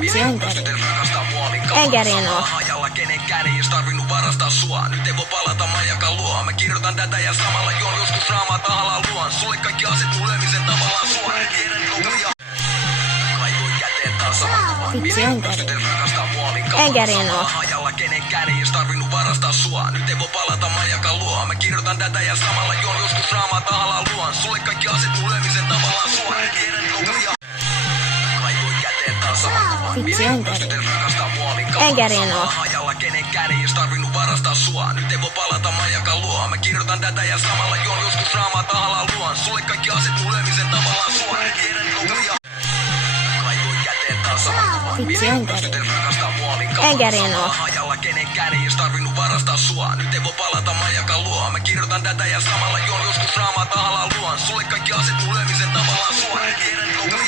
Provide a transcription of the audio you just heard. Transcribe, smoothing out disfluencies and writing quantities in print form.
Vitsi, Enkerin oo. Ajalla kenenkään ei edes tarvinnut varastaa sua. Nyt ei voi palata majakan luo. Mä kirjoitan tätä ja samalla juon joskus raamaa tahallaan luon. Sulle kaikki aset mun lyömisen tavallaan sua. Tiedän kouluja. Kaivoin käteen taas saman kuvan. Vitsi, Enkerin oo. Ajalla kenenkään ei edes tarvinnut varastaa sua. Nyt ei voi palata majakan luo. Mä kirjoitan tätä ja samalla juon joskus raamaa tahallaan luon. Sulle kaikki aset mun lyömisen tavallaan sua. Tiedän kouluja. Kaivoin käteen taas saman kuvan. Vitsi, Enkerin oo. Ajalla kenenkään ei edes tarvinnut varastaa sua. Nyt ei voi palata majakan luo. Mä kirjoitan tätä ja samalla juon joskus raamaa tahallaan luon. Sulle kaikki aset mun lyömisen tavallaan sua. Tiedän kouluja. Kaivoin käteen taas saman kuvan. Vitsi, Enkerin oo. Ajalla kenenkään ei edes tarvinnut varastaa sua. Nyt ei voi palata majakan luo. Mä kirjoitan tätä ja samalla juon joskus raamaa tahallaan luon. Sulle kaikki aset mun lyömisen tavallaan sua. Tiedän kouluja.